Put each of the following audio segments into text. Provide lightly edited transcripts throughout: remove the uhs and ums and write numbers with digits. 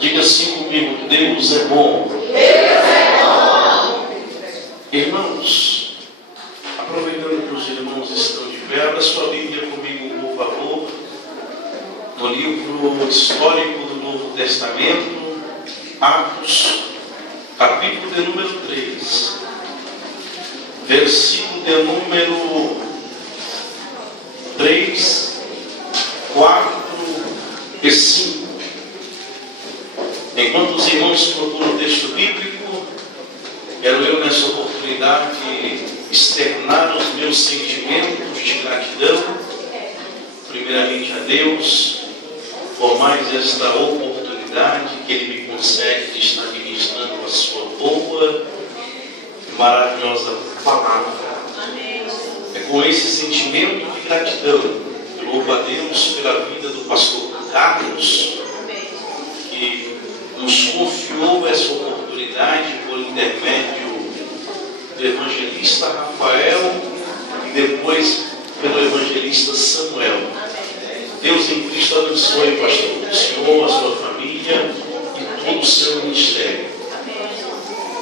Diga assim comigo: Deus é bom. Deus é bom. Irmãos, aproveitando que os irmãos estão de pé, abra sua Bíblia comigo, por favor, no livro histórico do Novo Testamento, Atos, capítulo de número 3, versículo de número 3, 4 e 5. Enquanto os irmãos procuram o texto bíblico, quero eu nessa oportunidade externar os meus sentimentos de gratidão, primeiramente a Deus, por mais esta oportunidade que Ele me concede de estar ministrando a sua boa e maravilhosa palavra. É com esse sentimento de gratidão que louvo a Deus pela vida do pastor Carlos, que nos confiou essa oportunidade por intermédio do evangelista Rafael e depois pelo evangelista Samuel. Deus em Cristo abençoe, pastor, o senhor, a sua família e todo o seu ministério.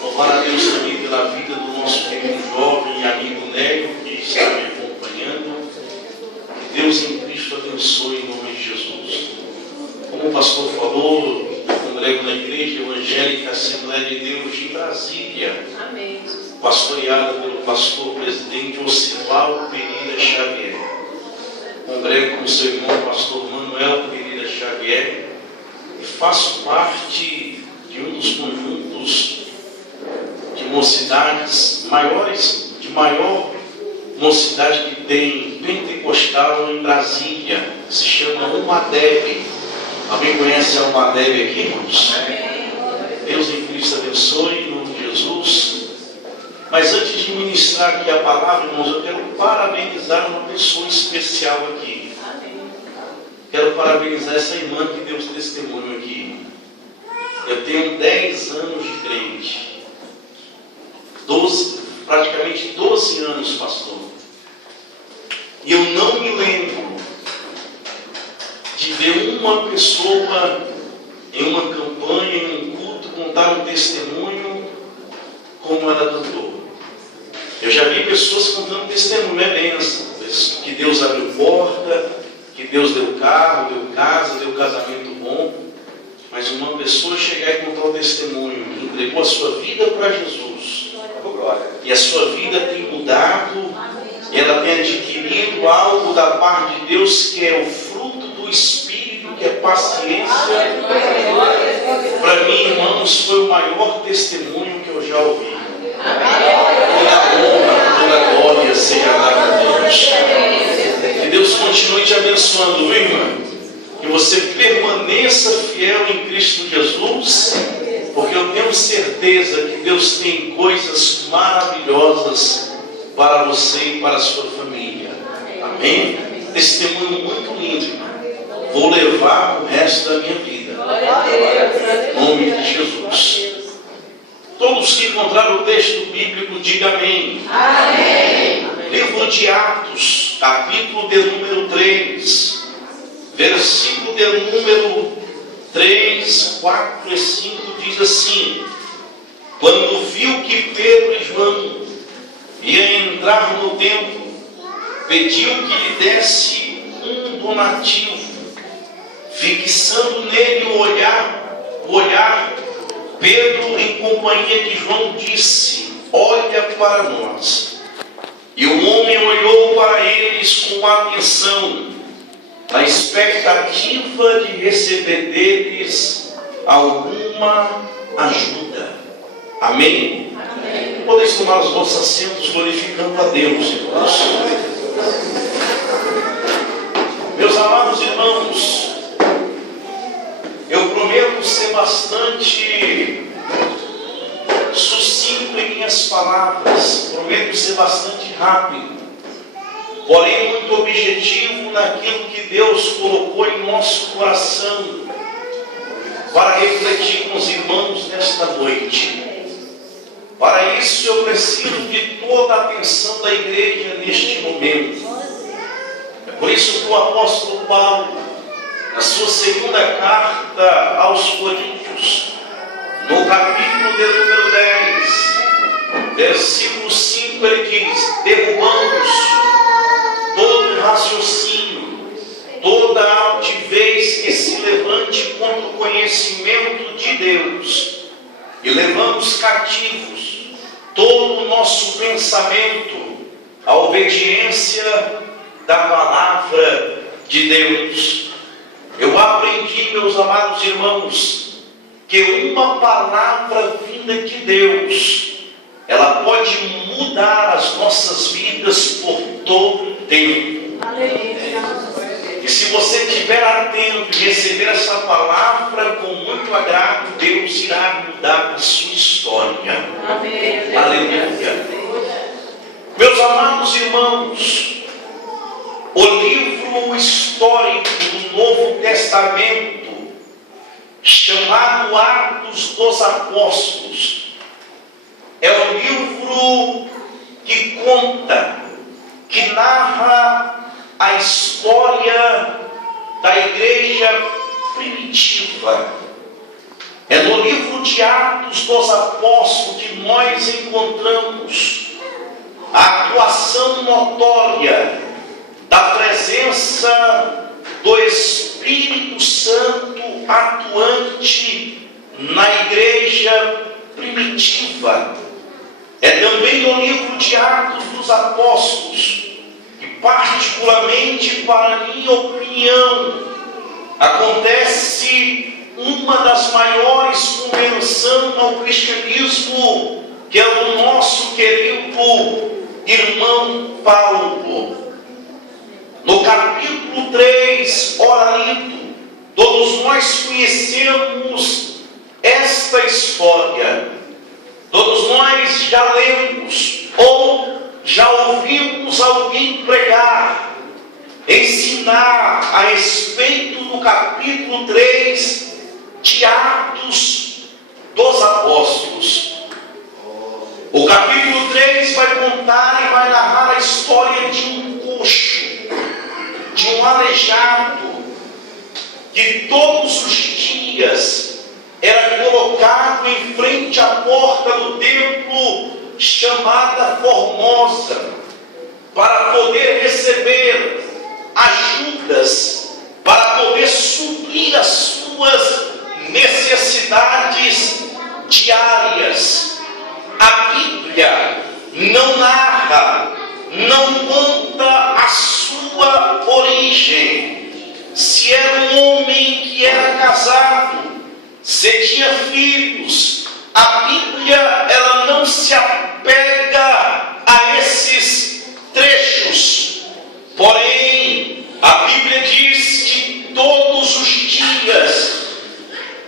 Louvar a Deus também pela vida do nosso querido jovem e amigo Nélio, que está me acompanhando. Que Deus em Cristo abençoe em nome de Jesus. Como o pastor falou, congrego na Igreja Evangélica Assembleia de Deus de Brasília, pastoreada pelo pastor presidente Osival Pereira Xavier. Congrego com seu irmão pastor Manuel Pereira Xavier e faço parte de um dos conjuntos de mocidades maiores, de maior mocidade que tem pentecostal em Brasília, se chama UMADEB. Alguém conhece a UMADEB aqui, irmãos? Deus em Cristo abençoe, em nome de Jesus. Mas antes de ministrar aqui a palavra, irmãos, eu quero parabenizar uma pessoa especial aqui. Quero parabenizar essa irmã que deu esse testemunho aqui. Eu tenho 10 anos de crente. Praticamente 12 anos, pastor. E eu não me lembro de ver uma pessoa em uma campanha, em um culto, contar um testemunho como ela cantou. Eu já vi pessoas contando testemunho, é benção, que Deus abriu porta, que Deus deu carro, deu casa, deu casamento bom. Mas uma pessoa chegar e contar o testemunho, que entregou a sua vida para Jesus, e a sua vida tem mudado, e ela tem adquirido algo da parte de Deus, que é o fruto do Espírito, que é paciência. Para mim, irmãos, foi o maior testemunho que eu já ouvi. Toda a honra, toda a glória seja dada a Deus. Que Deus continue te abençoando, viu, irmã? Que você permaneça fiel em Cristo Jesus, porque eu tenho certeza que Deus tem coisas maravilhosas para você e para a sua família. Amém? Testemunho muito lindo, irmão. Vou levar o resto da minha vida. Em nome de Jesus. Todos que encontraram o texto bíblico, diga amém. Amém. Livro de Atos, capítulo de número 3, versículo de número 3, 4 e 5, diz assim: quando viu que Pedro e João ia entrar no templo, pediu que lhe desse um donativo. Fixando nele o olhar, Pedro, em companhia de João, disse: olha para nós. E o homem olhou para eles com atenção, na expectativa de receber deles alguma ajuda. Amém? Amém. Podeis tomar os vossos assentos, glorificando a Deus, irmãos. Meus amados irmãos, eu prometo ser bastante sucinto em minhas palavras, prometo ser bastante rápido, porém muito objetivo naquilo que Deus colocou em nosso coração, para refletir com os irmãos nesta noite. Para isso eu preciso de toda a atenção da igreja neste momento. É por isso que o apóstolo Paulo, na sua segunda carta aos Coríntios, capítulo de número 10, versículo 5, ele diz: derrubamos todo raciocínio, toda altivez que se levante contra o conhecimento de Deus, e levamos cativos todo o nosso pensamento à obediência da palavra de Deus. Eu aprendi, meus amados irmãos, que uma palavra vinda de Deus, ela pode mudar as nossas vidas por todo o tempo. E se você estiver atento e receber essa palavra com muito agrado, Deus irá mudar a sua história. Amém. Aleluia. Meus amados irmãos, o livro histórico do Novo Testamento, chamado Atos dos Apóstolos, é um livro que conta, que narra a história da igreja primitiva. É no livro de Atos dos Apóstolos que nós encontramos a atuação notória da presença do Espírito Santo atuante na igreja primitiva. É também no livro de Atos dos Apóstolos que, particularmente para minha opinião, acontece uma das maiores conversões ao cristianismo, que é o nosso querido irmão Paulo. No capítulo 3, ora lido, todos nós conhecemos esta história. Todos nós já lemos ou já ouvimos alguém pregar, ensinar a respeito do capítulo 3 de Atos dos Apóstolos. O capítulo 3 vai contar e vai narrar a história de um coxo, de um aleijado, que todos os dias era colocado em frente à porta do templo chamada Formosa, para poder receber ajudas, para poder suprir as suas necessidades diárias. A Bíblia não narra, não conta a sua origem, se era um homem que era casado, se tinha filhos. A Bíblia ela não se apega a esses trechos, porém a Bíblia diz que todos os dias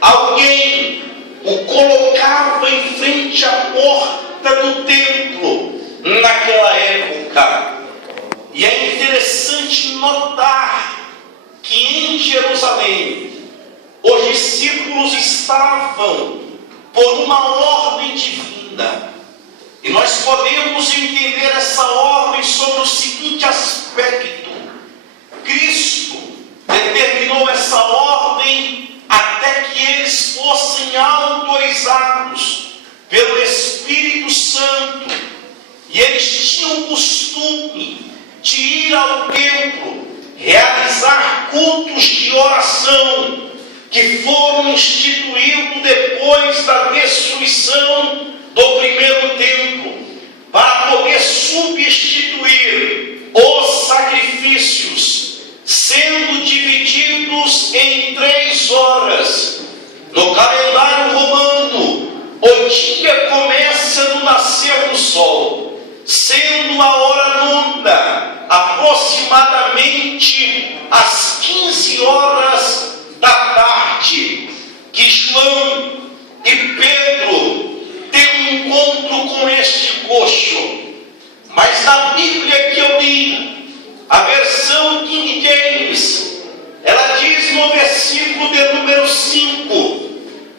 alguém o colocava em frente à porta do templo naquela época. E é interessante notar que em Jerusalém os discípulos estavam por uma ordem divina. E nós podemos entender essa ordem sobre o seguinte aspecto: Cristo determinou essa ordem até que eles fossem autorizados pelo Espírito Santo. E eles tinham o costume de ir ao templo, realizar cultos de oração, que foram instituídos depois da destruição do primeiro templo, para poder substituir os sacrifícios, sendo divididos em 3 horas. No calendário romano, o dia começa no nascer do sol, sendo a hora nona, aproximadamente às 15 horas da tarde, que João e Pedro têm um encontro com este coxo. Mas na Bíblia que eu li, a versão King James, ela diz no versículo de número 5,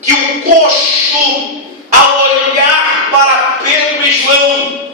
que o coxo, ao olhar para Pedro e João,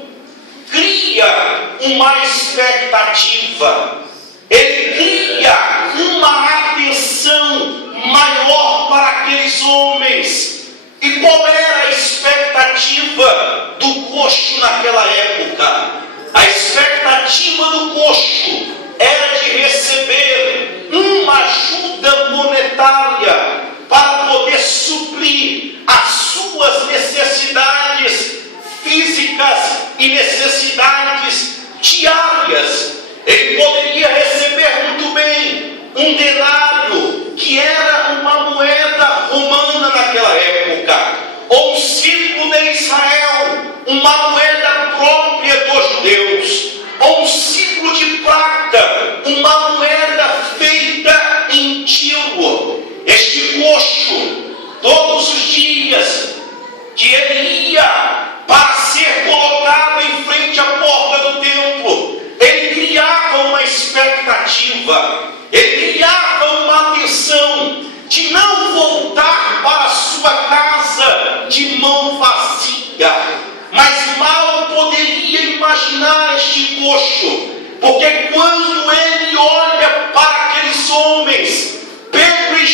cria uma expectativa, ele cria uma atenção maior para aqueles homens, e E qual era a expectativa do coxo naquela época? A expectativa do coxo era de receber uma ajuda monetária para poder suprir as suas necessidades físicas e necessidades diárias. Ele poderia receber muito bem um denário, que era uma moeda romana naquela época, ou um ciclo de Israel, uma moeda própria dos judeus, ou um ciclo de prata, uma moeda feita em Tiro. Este coxo, todos os dias que ele ia para ser colocado em frente à porta do templo, ele criava uma expectativa, ele criava uma atenção de não voltar para a sua casa de mão vazia. Mas mal poderia imaginar este coxo, porque quando ele olha para aqueles homens, Pedro e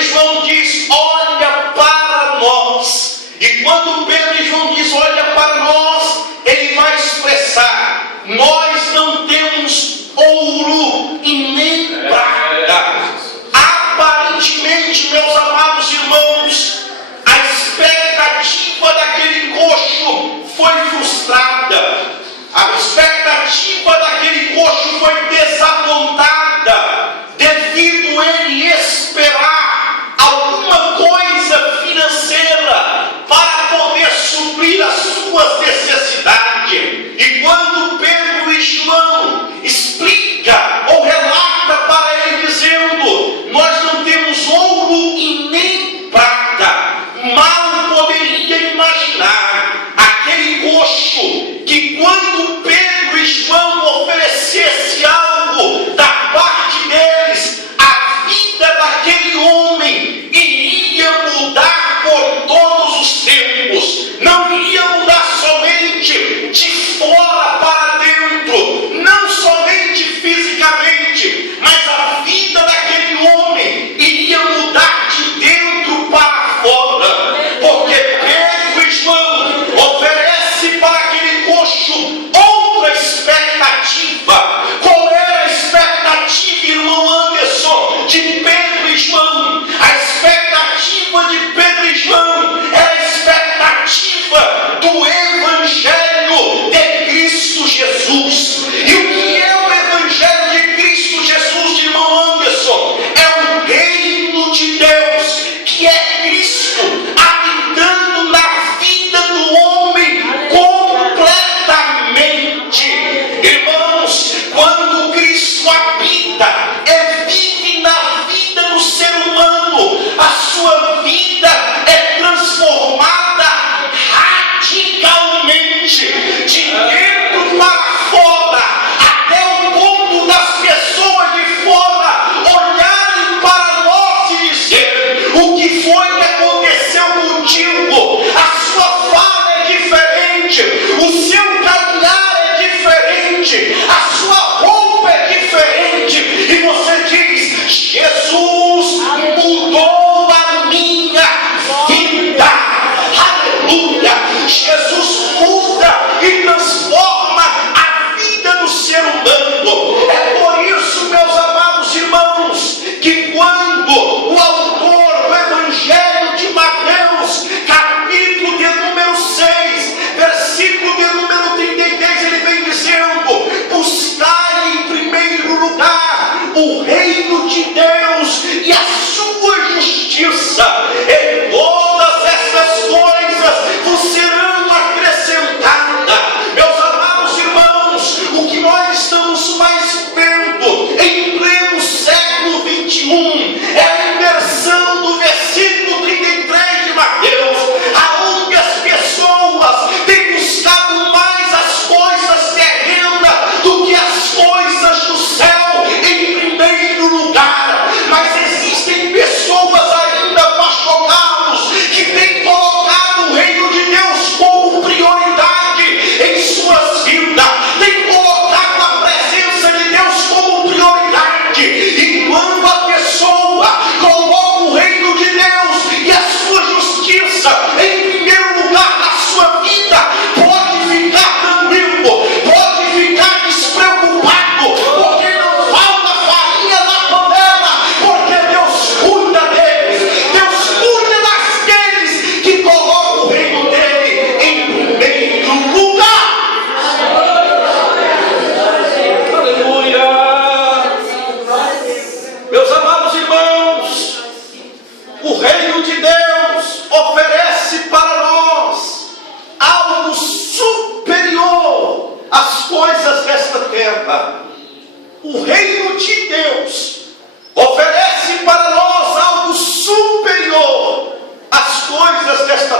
João diz: olha para nós. E quando Pedro e João diz: olha para nós, ele vai expressar: nós não temos ouro e nem prata. Aparentemente, meus amados irmãos, a expectativa daquele coxo foi frustrada. A expectativa daquele coxo foi desapontada, devido a ele esperar alguma coisa financeira para poder suprir as suas necessidades. E quando Pedro e João explica ou relata para ele dizendo: nós não temos ouro e nem prata, mal poderia imaginar aquele coxo que, quando Pedro e João oferecesse algo da parte deles, a vida daquele homem iria mudar por todos os tempos. Não iria mudar somente de fora para dentro, não somente fisicamente, mas a vida daquele homem iria mudar de dentro para fora, porque Pedro e João oferecem para aquele coxo outra expectativa. Qual era a expectativa, irmão Anderson, de Pedro e João? A expectativa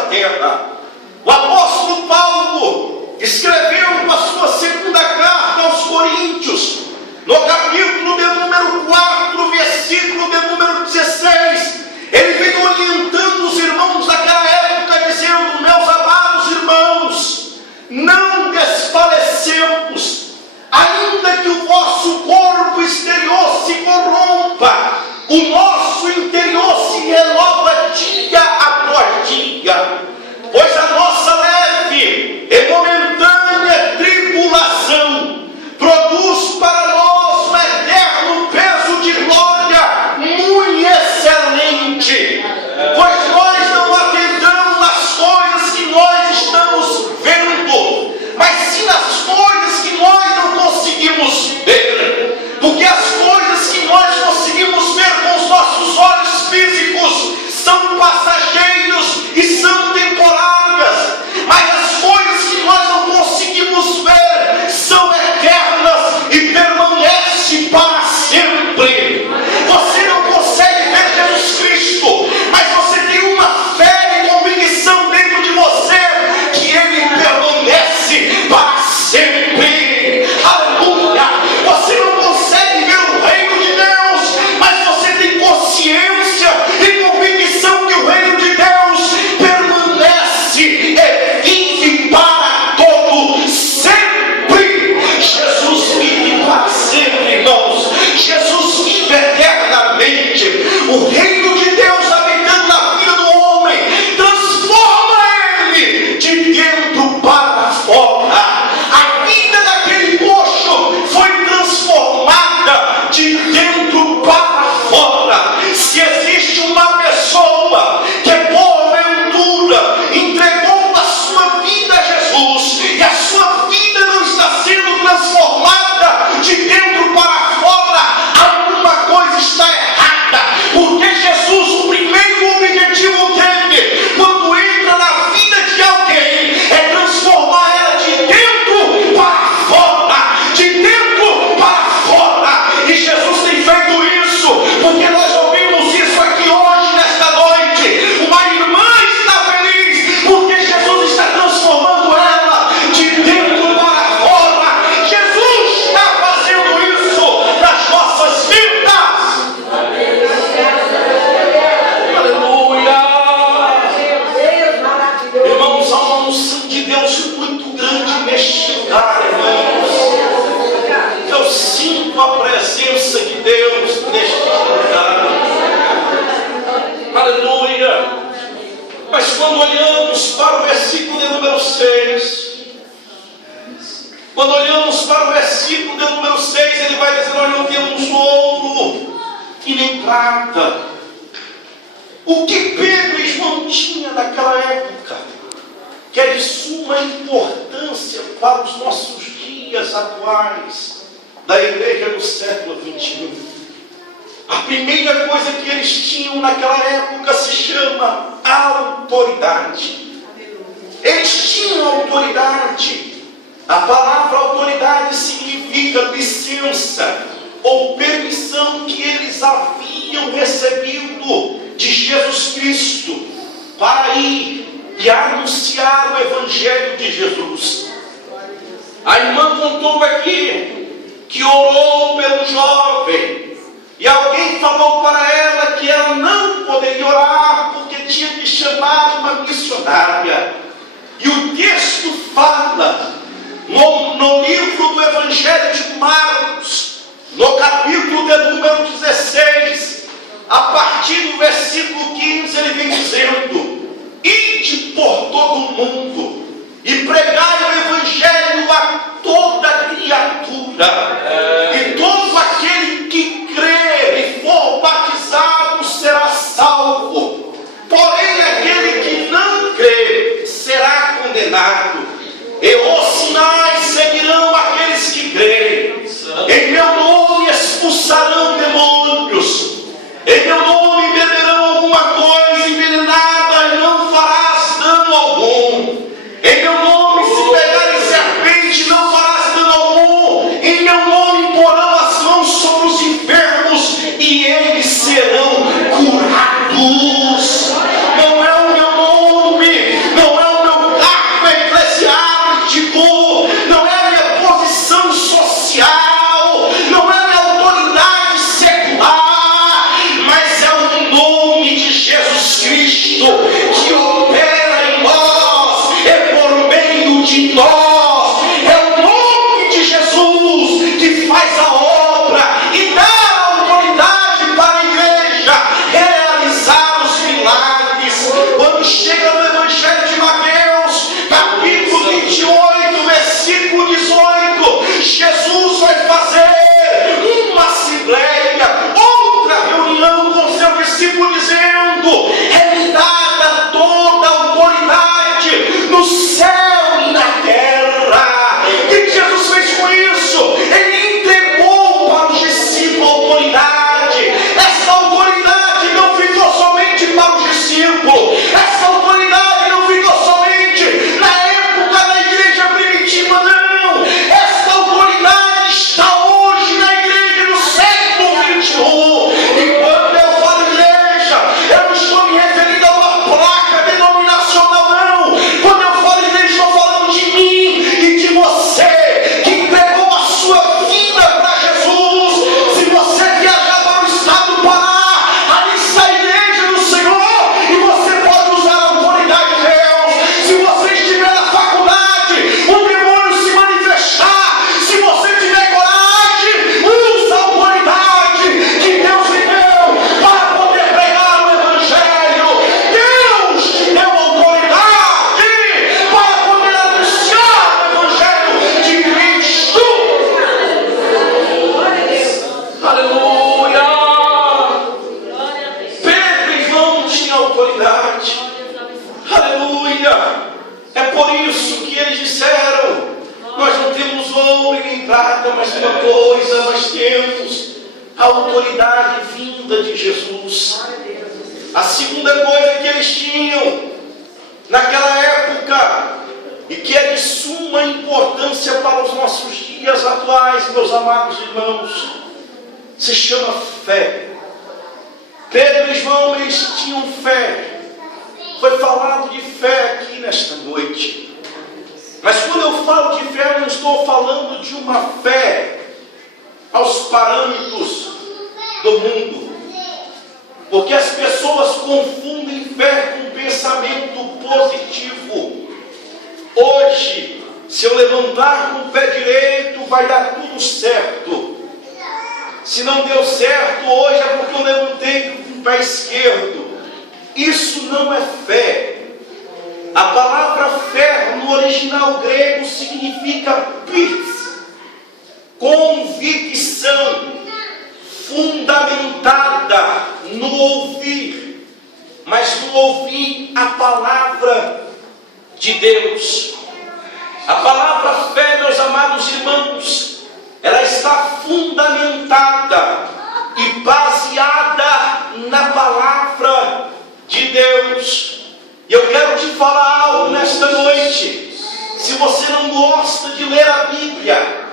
terra. O apóstolo Paulo escreveu a sua segunda carta aos Coríntios, no capítulo de número 4, versículo de número 16, ele vem orientando os irmãos daquela época, dizendo: meus amados irmãos, não desfalecemos, ainda que o vosso corpo exterior se corrompa, o nosso interior se renova dia após dia, pois a nossa leve e momentânea tribulação produz para nós um eterno peso de glória muito excelente, pois nós não atentamos nas coisas que nós estamos vendo, mas sim nas coisas que nós não conseguimos ver, porque as coisas que nós conseguimos ver com os nossos olhos físicos são passageiros e são temporárias, mas as coisas que nós não conseguimos ver são eternas e permanecem para sempre. Você não consegue ver Jesus Cristo, mas você tem uma fé e convicção dentro de você que Ele permanece para sempre. Aleluia! Você não consegue ver o reino de Deus, mas você tem consciência e convicção que o reino de Deus permanece e vive para todo sempre. Jesus vive para sempre, irmãos. Jesus vive eternamente. O reino de Deus habitando na vida do homem transforma ele de dentro para fora. A vida daquele coxo foi transformada de dentro para fora. Se existe uma pessoa que porventura entregou a sua vida a Jesus e a sua vida não está sendo transformada de dentro para fora, alguma coisa está errada, porque Jesus, o primeiro objetivo dele quando entra na vida de alguém é transformar ela de dentro para fora, de dentro para fora. E Jesus tem feito isso, porque nós ouvimos isso aqui hoje, nesta noite. Uma irmã está feliz porque Jesus está transformando ela de dentro para fora. Jesus está fazendo isso nas nossas vidas. Aleluia! Irmãos, há uma unção de Deus muito grande neste lugar, irmãos. Eu sinto a presença de Deus neste lugar. Aleluia! Mas quando olhamos para o versículo de número 6, ele vai dizer: nós não temos ouro e nem prata. O que Pedro e João tinham naquela época, que é de suma importância para os nossos dias atuais, da igreja do século 21. A primeira coisa que eles tinham naquela época se chama autoridade. Eles tinham autoridade. A palavra autoridade significa licença ou permissão que eles haviam recebido de Jesus Cristo para ir e anunciar o Evangelho de Jesus. A irmã contou aqui que orou pelo jovem e alguém falou para ela que ela não poderia orar porque tinha que chamar uma missionária. E o texto fala no livro do Evangelho de Marcos, no capítulo de número 16, a partir do versículo 15, ele vem dizendo: ide por todo o mundo e pregai o Evangelho a toda criatura, e todo aquele que crer e for batizado será salvo, porém aquele que não crer será condenado. E os sinais seguirão aqueles que crerem. Em meu nome expulsarão demônios, em meu nome beberão alguma coisa envenenada e não farás dano algum. Em meu nome se pegarem serpente não farás dano algum. Em meu nome autoridade. Aleluia! É por isso que eles disseram: nós não temos ouro e nem prata, mas uma coisa nós temos: a autoridade vinda de Jesus. A segunda coisa que eles tinham naquela época, e que é de suma importância para os nossos dias atuais, meus amados irmãos, se chama fé. Pedro e João, eles tinham fé. Foi falado de fé aqui nesta noite. Mas quando eu falo de fé, eu não estou falando de uma fé aos parâmetros do mundo. Porque as pessoas confundem fé com pensamento positivo. Hoje, se eu levantar com o pé direito, vai dar tudo certo. Se não deu certo hoje, é porque eu levantei com o pé esquerdo. Isso não é fé. A palavra fé no original grego significa pis, convicção, fundamentada no ouvir, mas no ouvir a palavra de Deus. A palavra fé, meus amados irmãos, ela está fundamentada e baseada na palavra de Deus. E eu quero te falar algo nesta noite. Se você não gosta de ler a Bíblia,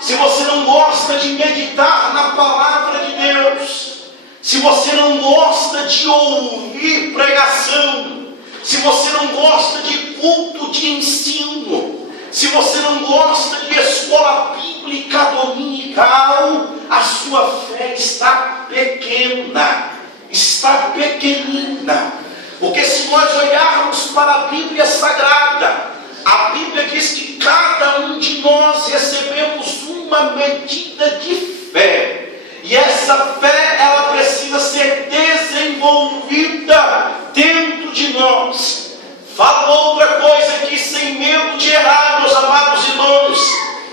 se você não gosta de meditar na palavra de Deus, se você não gosta de ouvir pregação, se você não gosta de culto de ensino, se você não gosta de escola bíblica dominical, a sua fé está pequena, está pequenina. Porque se nós olharmos para a Bíblia Sagrada, a Bíblia diz que cada um de nós recebemos uma medida de fé. E essa fé, ela precisa ser desenvolvida dentro de nós. Falo outra coisa aqui, sem medo de errar, meus amados irmãos.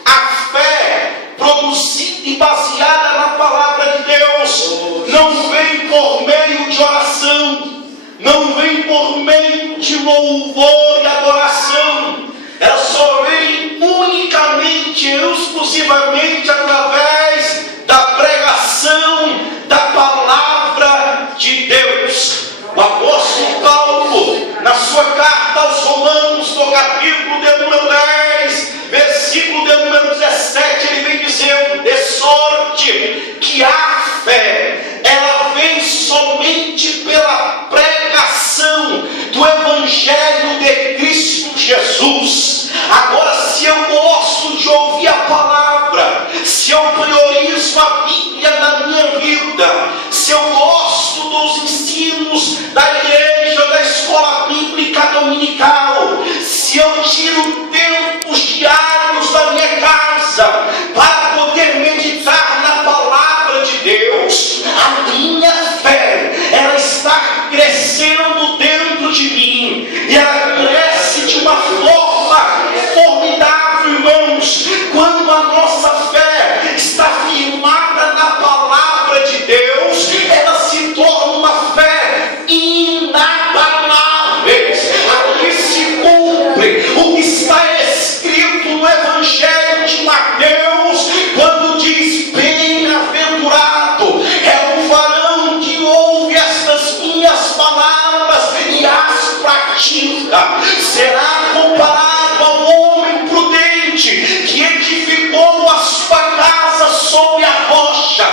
A fé produzida e baseada na palavra de Deus não vem por meio de oração, não vem por meio de louvor e adoração. Ela só vem unicamente, exclusivamente através da pregação da palavra de Deus. O apóstolo Paulo, na sua carta aos Romanos, no capítulo de número 10, versículo de número 17, ele vem dizendo: de sorte que a fé, ela vem somente pela pregação do Evangelho de Cristo Jesus. Agora, se eu gosto de ouvir a palavra, se eu priorizo a Bíblia na minha vida, se eu gosto dos ensinos da igreja, da escola bíblica dominical, se eu tiro tempos diários da minha casa para poder meditar na palavra de Deus, a minha fé, ela está crescendo dentro de mim, e ela cresce de uma forma formidável, irmãos, quando a nossa fé está firmada na palavra de Deus. Ela se torna uma fé inabalável. Ali se cumpre o que está escrito no Evangelho de Mateus, quando diz: bem-aventurado é o varão que ouve estas minhas palavras e as pratica. Será comparado ao homem prudente que edificou a sua casa sobre a rocha.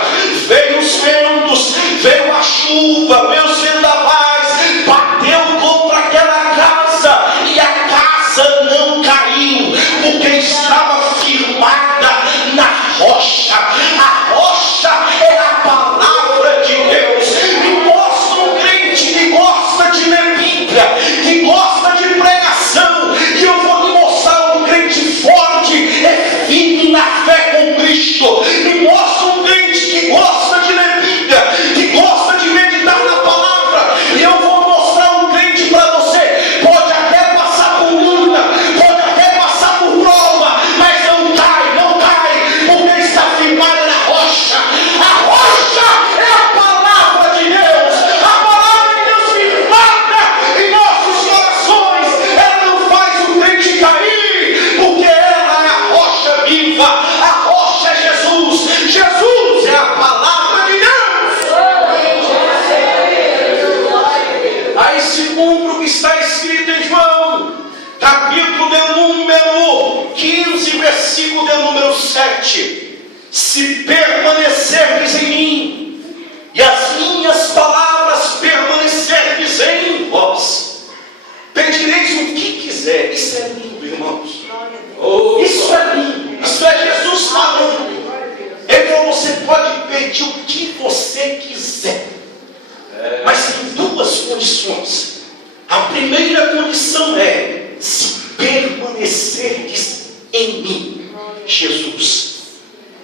Veio os ventos, veio a chuva, veio os vendavais, bateu contra aquela casa e a casa não caiu, porque estava firmada na rocha. A rocha é a palavra de Deus. Me mostra um crente que gosta de ler Bíblia, que gosta de pregação, e eu vou se cumpra o que está escrito em João, capítulo de número 15, versículo de número 7. Se permanecerdes em mim, e as minhas palavras permanecerdes em vós, pedireis o que quiser. Isso é lindo, irmãos. Isso é lindo. Isso é Jesus falando. Então você pode pedir o que você quiser, mas tem duas condições. A primeira condição é: se permanecerdes em mim, Jesus,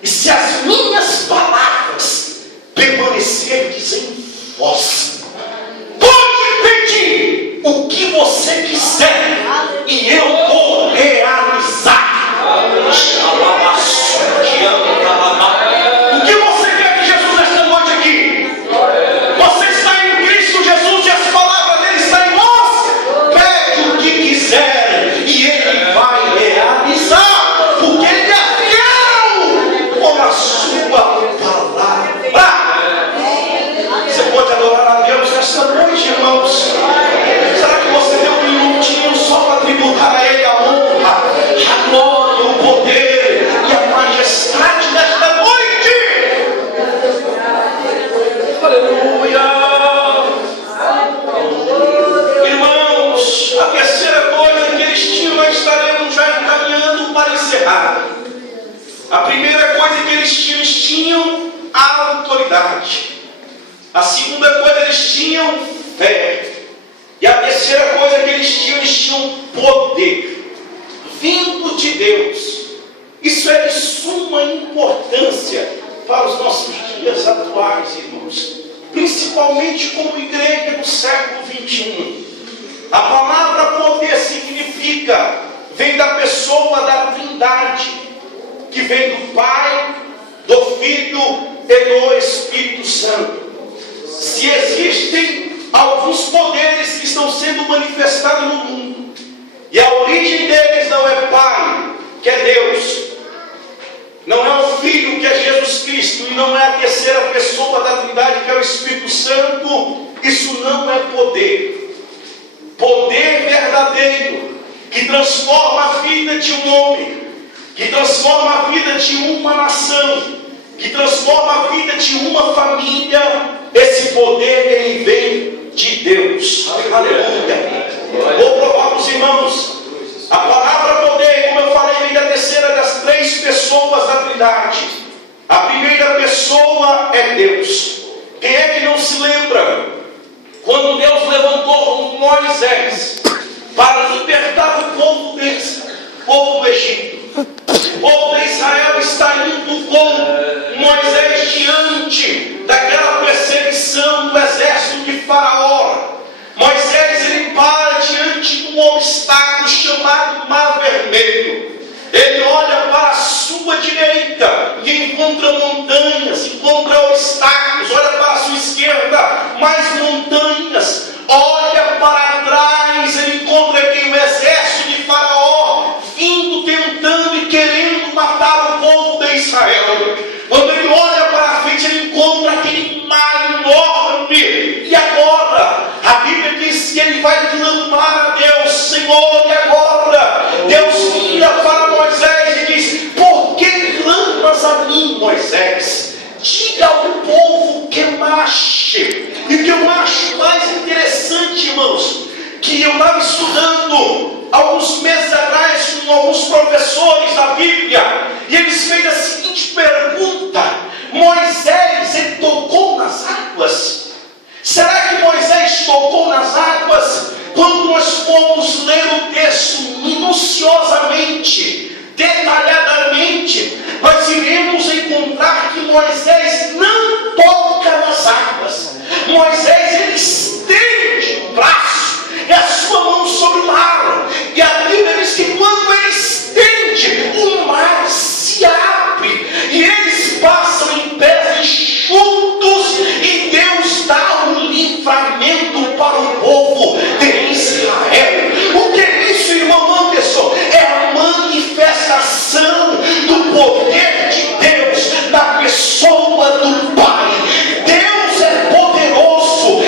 e se as minhas palavras permanecerdes em vós, pode pedir o que você quiser e eu vou realizar. O que você quer que Jesus nesta noite aqui? Você está em Cristo Jesus e as palavras dele estão em vós. Pede o que quiser e ele vai realizar, porque ele é fiel com a sua palavra. Você pode adorar a Deus nesta noite, irmãos? Será que você deu um minutinho só para tributar a ele a honra, a glória, o poder e a majestade desta noite? Aleluia! Irmãos, a terceira coisa que eles tinham, nós estaremos já encaminhando para encerrar. A primeira coisa que eles tinham a autoridade. A segunda coisa, eles tinham fé. E a terceira coisa que eles tinham poder, vindo de Deus. Isso é de suma importância para os nossos dias atuais, irmãos, principalmente como igreja do século 21. A palavra poder significa, vem da pessoa da Trindade, que vem do Pai, do Filho e do Espírito Santo. Se existem alguns poderes que estão sendo manifestados no mundo, e a origem deles não é Pai, que é Deus, não é o Filho, que é Jesus Cristo, e não é a terceira pessoa da Trindade, que é o Espírito Santo, isso não é poder. Poder verdadeiro, que transforma a vida de um homem, que transforma a vida de uma nação, que transforma a vida de uma família. Esse poder, ele vem de Deus. Aleluia. Vou provar para os irmãos. A palavra poder, como eu falei, vem da terceira das três pessoas da Trindade. A primeira pessoa é Deus. Quem é que não se lembra quando Deus levantou Moisés para libertar o povo do Egito? O povo de Israel está indo com Moisés diante daquela perseguição do exército de Faraó. Moisés, ele para diante de um obstáculo chamado Mar Vermelho. Ele olha para a sua direita e encontra montanhas, encontra obstáculos. Olha para a sua esquerda, mais montanhas. Olha para trás, ele encontra aqui o exército de Faraó vindo, tentando e querendo matar o povo de Israel. Quando ele olha para frente, ele encontra aquele mar enorme. E agora, a Bíblia diz que ele vai clamar a Deus: Senhor, e agora? Deus vira para Moisés e diz: por que clamas a mim, Moisés? Diga ao povo que marche. E o que eu acho mais interessante, irmãos, que eu estava estudando alguns meses atrás com alguns professores da Bíblia, e eles fez a seguinte pergunta: Moisés, ele tocou nas águas? Será que Moisés tocou nas águas? Quando nós formos ler o texto minuciosamente, detalhadamente, nós iremos encontrar que Moisés não toca nas águas. Moisés, ele estende o braço e a sua mão sobre o mar, e a Bíblia diz que quando ele estende, o mar se abre e eles passam em pés enxutos, e Deus dá um livramento para o povo de Israel. O que é isso, irmão Anderson? É a manifestação do poder de Deus na pessoa do Pai. Deus é poderoso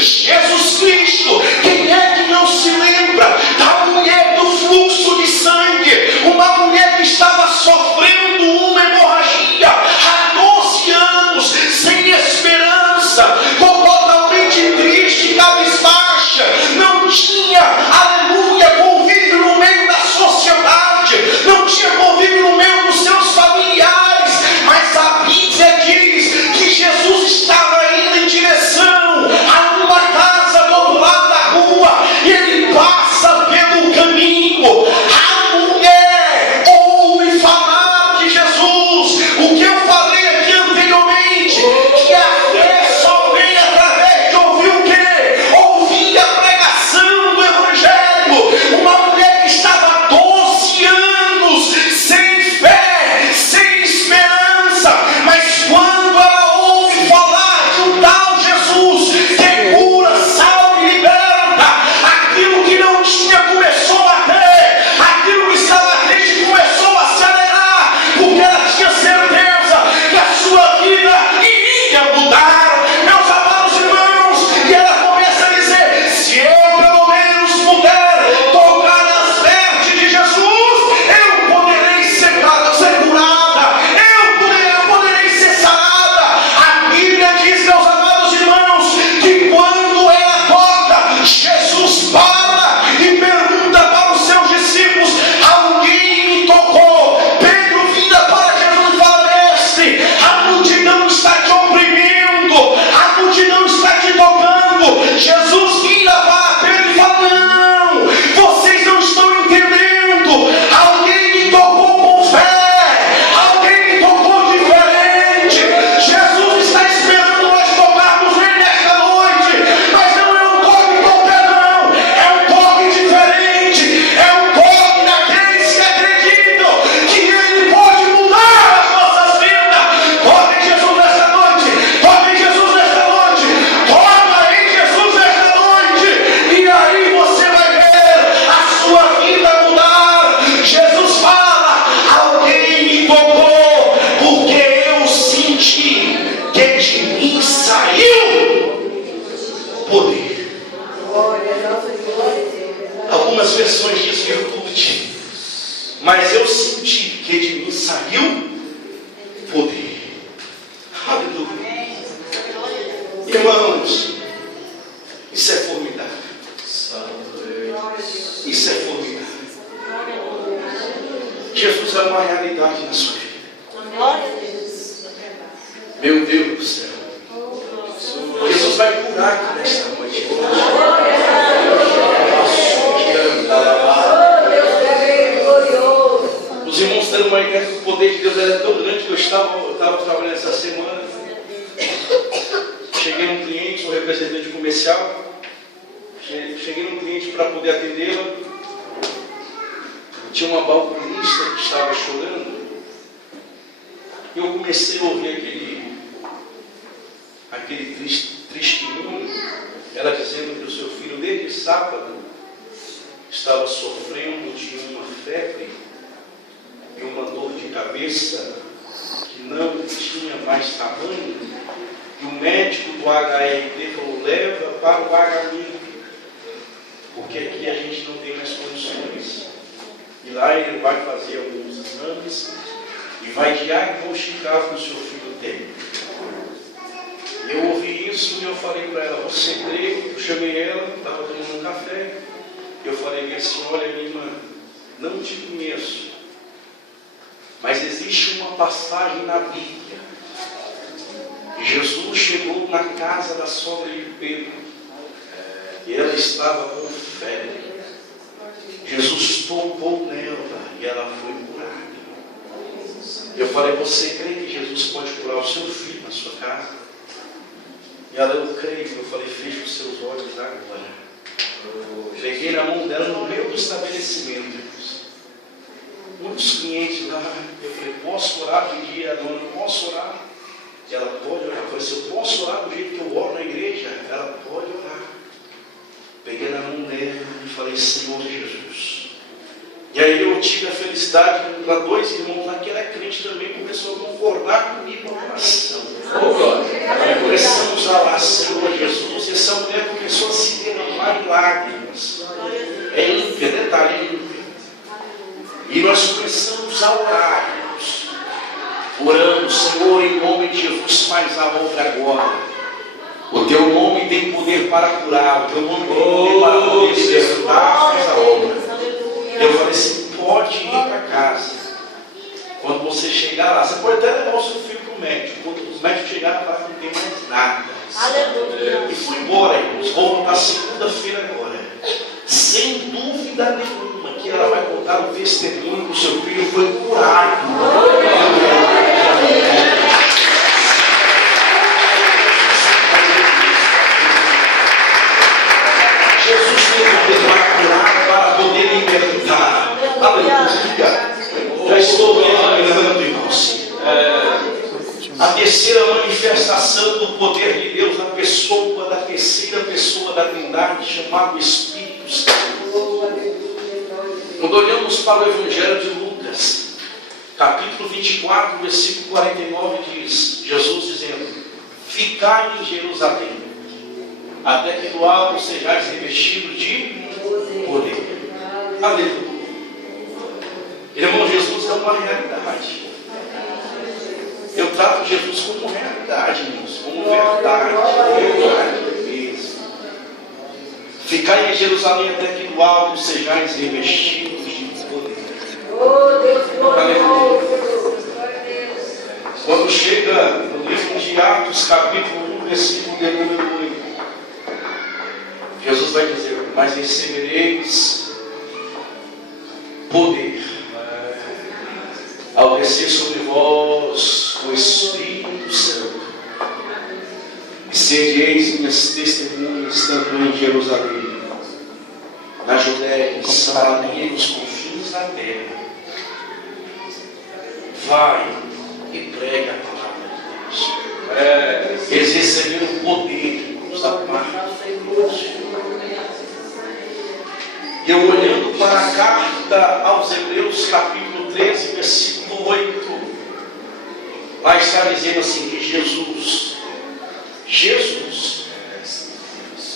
Jesus Cristo. Quem é que não se lembra da mulher do fluxo de sangue? Uma mulher que estava sofrendo uma hemorragia há 12 anos, sem esperança, totalmente triste, cabisbaixa, não tinha, aleluia, convívio no meio da sociedade, não tinha convívio no meio dos seus familiares, mas a Bíblia diz que Jesus estava indo em direção a uma casa do outro lado da rua, e ele passa pelo caminho. A mulher ouve falar de Jesus. O que eu falei aqui anteriormente, que a fé só vem através de ouvir o quê? Ouvir a pregação do Evangelho. Uma mulher que estava 12 anos sem fé, sem esperança, mas quando ela ouve falar de um tal Jesus que cura, salva e liberta, aquilo que não tinha começou a bater, aquilo que estava triste começou a acelerar, porque ela tinha certeza que a sua vida iria mudar. Meus amados irmãos, e ela começa a dizer: se eu pelo menos puder tocar nas vestes de Jesus, eu poderei ser curada, eu poderei ser sarada. A Bíblia diz, meus amados irmãos, que quando ela toca, Jesus para e pergunta para os seus discípulos: alguém me tocou? Pedro vira para Jesus e fala: mestre, a multidão está te oprimindo, a multidão está te tocando. Jesus vira para Pedro e fala: não, vocês não estão entendendo. Alguém me tocou com fé, alguém me tocou diferente. Jesus está esperando nós tocarmos nele nesta noite, mas não é um toque qualquer, não, é um toque diferente, é um toque daqueles que acreditam que ele pode mudar as nossas vidas. Toque em Jesus nesta noite, toque em Jesus nesta noite, toca em Jesus nesta noite, e aí você vai ver a sua vida mudar. Jesus fala: alguém me tocou, porque eu senti que de mim saiu poder. Algumas versões diz virtude, mas eu senti que de mim saiu poder. Aleluia. Irmãos, isso é formidável. Isso é formidável. Jesus é uma realidade na sua vida. Meu Deus do céu. Jesus vai curar aqui nesta noite. Os irmãos têm uma ideia que o poder de Deus é tão grande que eu estava trabalhando essa semana. Cheguei num cliente, sou representante comercial. Cheguei num cliente para poder atendê-la. Tinha uma balconista que estava chorando. E eu comecei a ouvir aquele testemunho. Ela dizendo que o seu filho, desde sábado, estava sofrendo de uma febre e uma dor de cabeça que não tinha mais tamanho. E o médico do HRD falou: leva para o HMI, porque aqui a gente não tem mais condições. E lá ele vai fazer alguns exames e vai diagnosticar o que o seu filho tem. Eu ouvi isso e eu falei para ela: você crê? Eu chamei ela, estava tomando um café. Eu falei assim: olha, minha irmã, não te conheço, mas existe uma passagem na Bíblia. Jesus chegou na casa da sogra de Pedro e ela estava com febre. Jesus tocou nela e ela foi curada. Eu falei: você crê que Jesus pode curar o seu filho na sua casa? E ela: eu creio. Eu falei: feche os seus olhos agora. Peguei na mão dela no meio do estabelecimento. Muitos clientes lá. Eu falei: posso orar? Pedi a dona: posso orar? E ela: pode orar. Eu falei: se eu posso orar do jeito que eu oro na igreja? Ela: pode orar. Peguei na mão dela e falei: Senhor Jesus. E aí eu tive a felicidade de encontrar dois irmãos lá que era crente também, começou a concordar comigo na oração. Começamos a orar: Senhor Jesus, essa mulher começou a se derramar em lágrimas. É ímpia, detalhe, é ímpia. E nós começamos a orar, irmãos. Orando, Senhor, em nome de Jesus, faz a obra agora. O teu nome tem poder para curar, o teu nome tem poder para poder libertar, faz a obra. Eu falei assim, pode ir para casa. Quando você chegar lá, você pode até levar o seu filho para o médico. Quando os médicos chegarem lá, não tem mais nada. Aleluia. E fui embora, irmãos. Vou voltar segunda-feira agora. Sem dúvida nenhuma que ela vai contar o testemunho que o seu filho foi curado. Jesus tem poder para curar, para poder libertar. Aleluia. Já estou terminando, irmãos. A terceira manifestação do poder de Deus na pessoa da terceira pessoa da Trindade, chamado Espírito Santo. Quando olhamos para o Evangelho de Lucas, capítulo 24, versículo 49, diz, Jesus dizendo, ficai em Jerusalém, até que do alto sejais revestidos de poder. Aleluia. Irmão, Jesus é uma realidade. Eu trato Jesus como realidade, irmãos, como verdade mesmo. Ficai em Jerusalém até que do alto sejais revestidos de poder. Aleluia. Quando chega no livro de Atos, capítulo 1, versículo de número 8, Jesus vai dizer, mas recebereis poder ao descer sobre vós o Espírito Santo, e sereis minhas testemunhas tanto em Jerusalém, na Judéia, em Samaria e nos confins da terra. Vai e prega a palavra de Deus. Eles receberam poder da parte de Deus. E eu olhando para a carta aos Hebreus, capítulo 13, versículo 8, lá está dizendo assim que Jesus,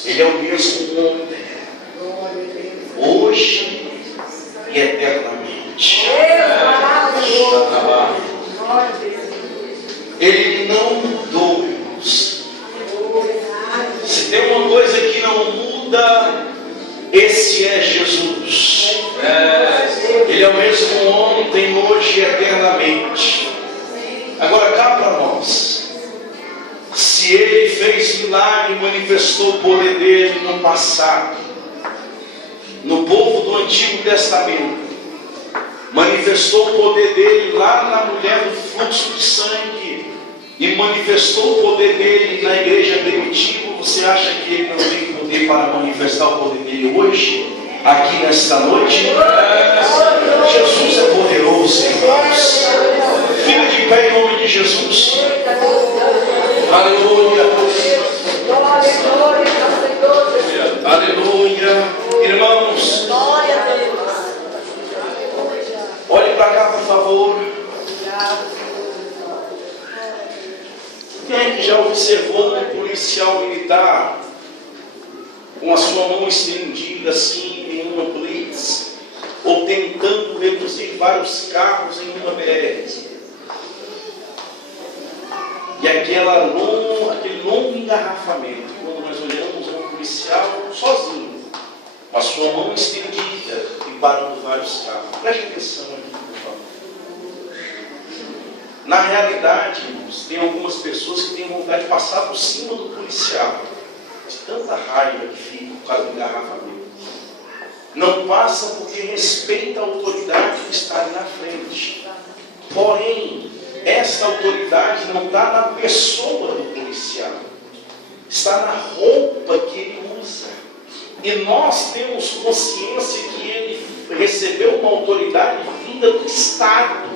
Ele é o mesmo ontem, hoje e eternamente. Ele não mudou, irmãos. Se tem uma coisa que não muda, esse é Jesus. Ele é o mesmo ontem, hoje e eternamente. Agora cá para nós. Se Ele fez milagre, manifestou o poder dele no passado, no povo do Antigo Testamento, manifestou o poder dele lá na mulher do fluxo de sangue, e manifestou o poder dele na igreja primitiva, você acha que ele não tem poder para manifestar o poder dele hoje, aqui nesta noite? Jesus é poderoso, irmãos. Fica de pé em nome de Jesus. Aleluia. Aleluia. Irmãos, olhe para cá, por favor. Quem é que já observou um policial militar com a sua mão estendida assim em uma blitz, ou tentando reduzir vários carros em uma BR? E aquele longo engarrafamento, quando nós olhamos, é um policial sozinho, com a sua mão estendida e parando vários carros. Preste atenção aqui, por favor. Na realidade, irmãos, tem algumas pessoas que têm vontade de passar por cima do policial, de tanta raiva que fica por causa do engarrafamento. Não passa porque respeita a autoridade que está ali na frente. Porém, esta autoridade não está na pessoa do policial, está na roupa que ele usa. E nós temos consciência que ele recebeu uma autoridade vinda do Estado,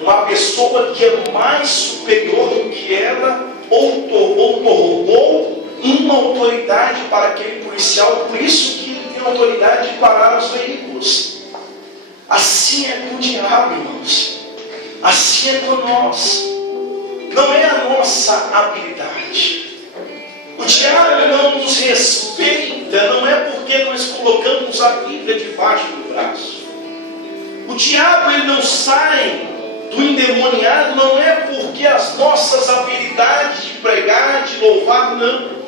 uma pessoa que é mais superior do que ela, ou tornou uma autoridade para aquele policial, por isso que ele tem autoridade de parar os veículos. Assim é com o diabo, irmãos. Assim é com nós. Não é a nossa habilidade. O diabo não nos respeita, não é porque nós colocamos a Bíblia debaixo do braço. O diabo ele não sai do endemoniado, não é porque as nossas habilidades de pregar, de louvar, não.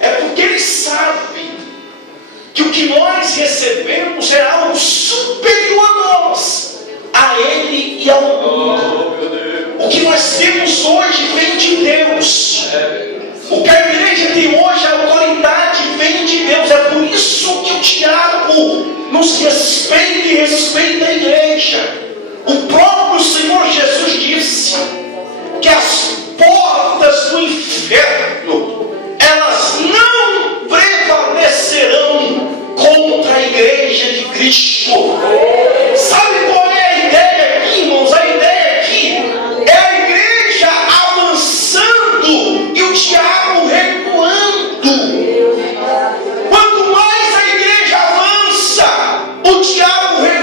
É porque ele sabe que o que nós recebemos é algo superior a nós, a ele e ao mundo. O que nós temos hoje vem de Deus. O que a igreja tem hoje, a autoridade vem de Deus. É por isso que o diabo nos respeita e respeita a igreja. O próprio Senhor Jesus disse que as portas do inferno, elas não prevalecerão contra a igreja de Cristo. Sabe qual é a ideia aqui, irmãos? A ideia aqui é a igreja avançando e o diabo recuando. Quanto mais a igreja avança, o diabo recua.